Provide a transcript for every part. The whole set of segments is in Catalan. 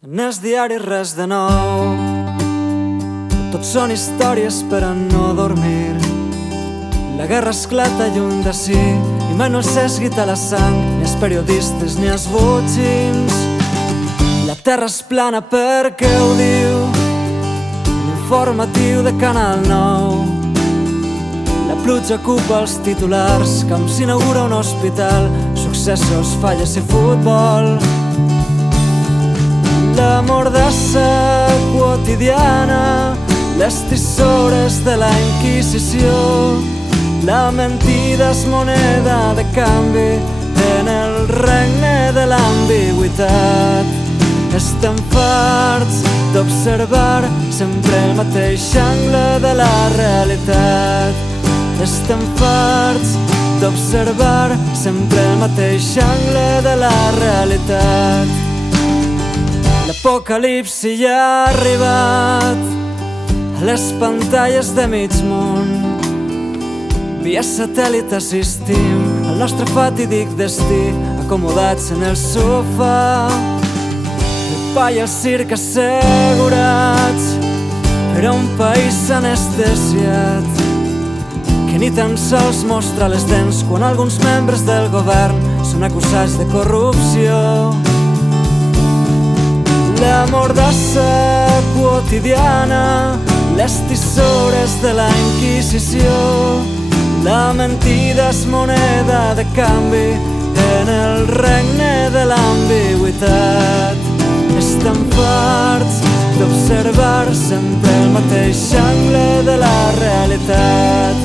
En els diaris res de nou, tot són històries per a no dormir. La guerra esclata lluny d'ací i mai no els esguita la sang, ni els periodistes ni els botxins. La terra és plana perquè ho diu l'informatiu de Canal 9. La pluja ocupa els titulars, com s'inaugura un hospital, successos, falles i futbol. La mordassa quotidiana, les tisores de la Inquisició, la mentida és moneda de canvi en el regne de l'ambigüitat. Estem farts d'observar sempre el mateix angle de la realitat. Estem farts d'observar sempre el mateix angle de la realitat. L'apocalipsi ja ha arribat a les pantalles de mig món. Via satèl·lit assistim al nostre fatídic destí, acomodats en el sofà. El pa i el circ assegurats per a un país anestesiat que ni tan sols mostra les dents quan alguns membres del govern són acusats de corrupció. La mordassa quotidiana, les tisores de la Inquisició, la mentida és moneda de canvi en el regne de l'ambigüitat. Estem farts d'observar sempre el mateix angle de la realitat.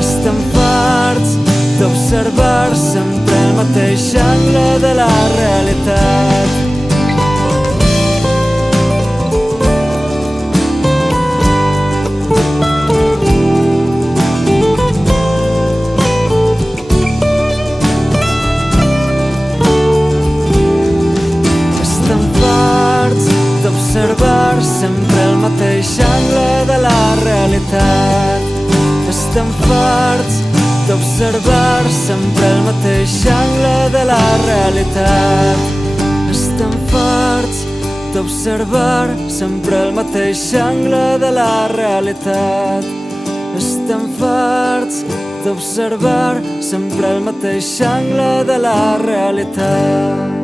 Estem farts d'observar sempre el mateix angle de la realitat. D'observar sempre el mateix angle de la realitat. Estem farts d'observar sempre el mateix angle de la realitat. Estem farts d'observar sempre el mateix angle de la realitat. Estem farts d'observar sempre el mateix angle de la realitat.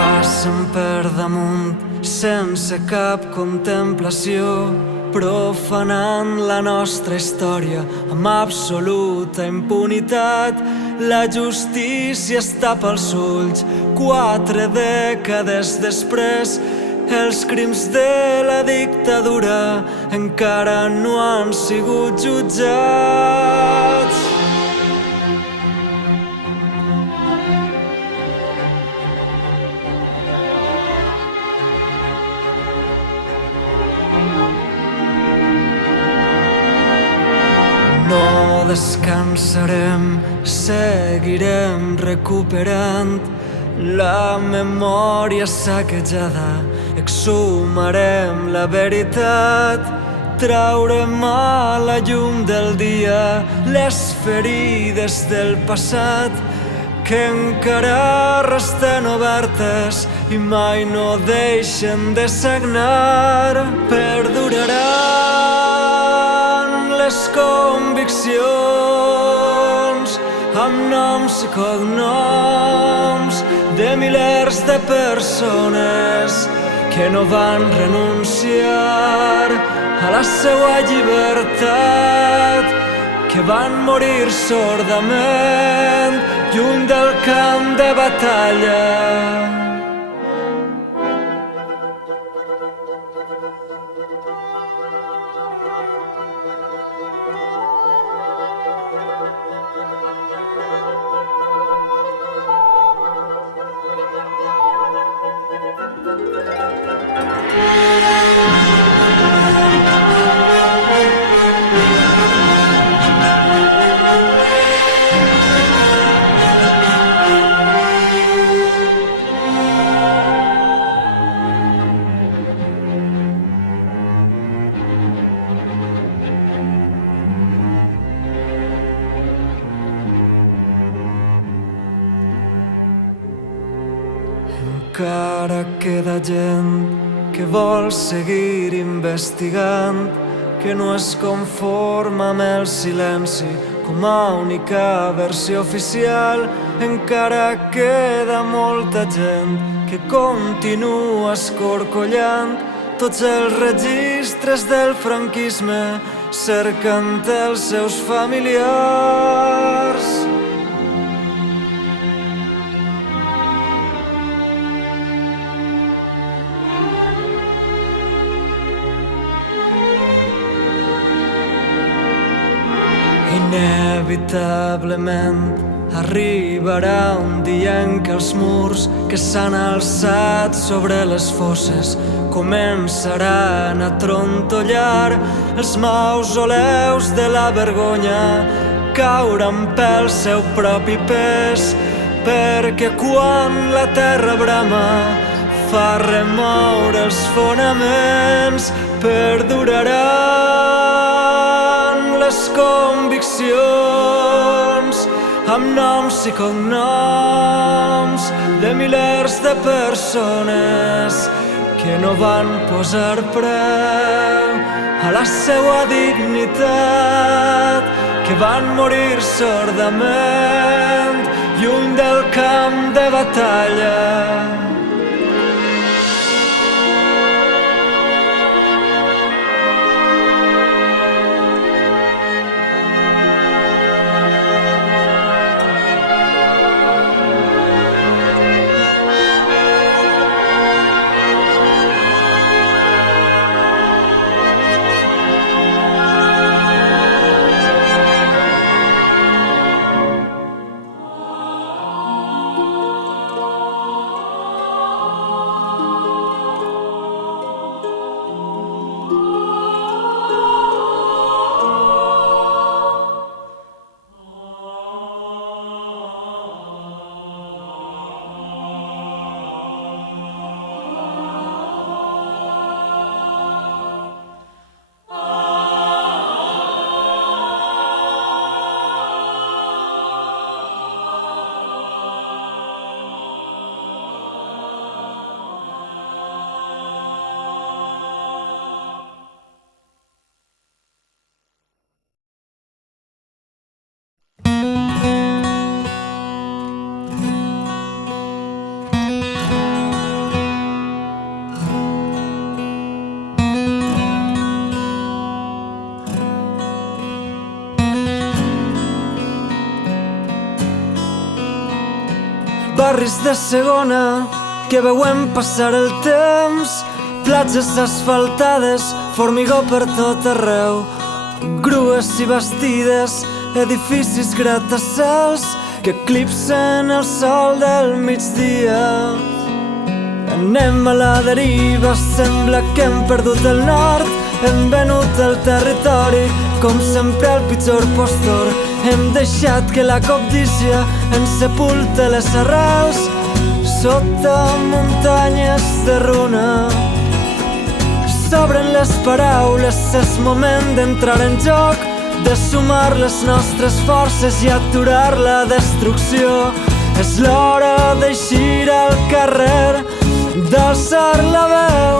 Passen per damunt sense cap contemplació, profanant la nostra història amb absoluta impunitat. La justícia es tapa els ulls 4 dècades després. Els crims de la dictadura encara no han sigut jutjats. No descansarem, seguirem recuperant la memòria saquejada, exhumarem la veritat, traurem a la llum del dia les ferides del passat que encara resten obertes i mai no deixen de sagnar. Perduraran les conviccions amb noms i cognoms de milers de persones que no van renunciar a la seua llibertat, que van morir sordament lluny del camp de batalla. encara queda gent que vol seguir investigant, que no es conforma amb el silenci com a única versió oficial. Encara queda molta gent que continua escorcollant tots els registres del franquisme, cercant els seus familiars. Inevitablement arribarà un dia en què els murs que s'han alçat sobre les fosses començaran a trontollar. Els mausoleus de la vergonya cauran pel seu propi pes, perquè quan la terra brama fa remoure els fonaments, perduraran les conviccions amb noms i cognoms de milers de persones que no van posar preu a la seua dignitat, que van morir sordament lluny del camp de batalla. Barris de segona que veuen passar el temps, platges asfaltades, formigó per tot arreu, grues i bastides, edificis gratacels que eclipsen el sol del migdia. Anem a la deriva, sembla que hem perdut el nord, hem venut el territori, com sempre al pitjor postor. Hem deixat que la cobdícia ens sepulte les arrels sota muntanyes de runa. S'obren les paraules, és moment d'entrar en joc, de sumar les nostres forces i aturar la destrucció. És l'hora d'eixir al carrer, d'alçar la veu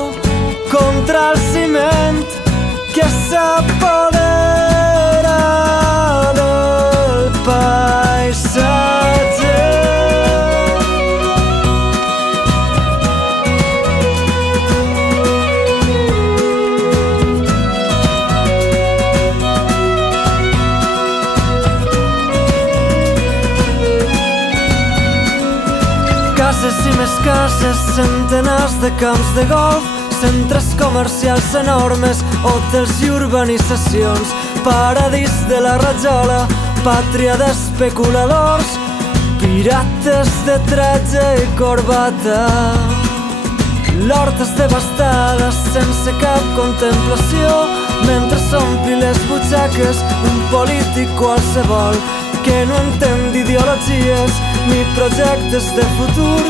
contra el ciment que s'apodera del paisatge. Cases i més cases, centenars de camps de golf, centres comercials enormes, hotels i urbanitzacions, paradís de la rajola, pàtria d'especuladors, pirates de traje i corbata. L'hortes devastades sense cap contemplació, mentre s'ompli les butxaques un polític qualsevol que no entén d'ideologies ni projectes de futur,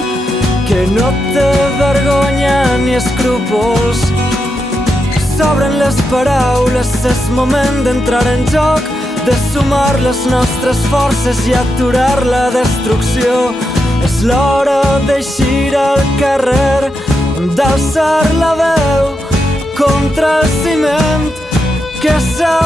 que no té vergonya ni escrúpols. S'obren les paraules, és moment d'entrar en joc, de sumar les nostres forces i aturar la destrucció. És l'hora d'eixir al carrer, d'alçar la veu contra el ciment que s'ha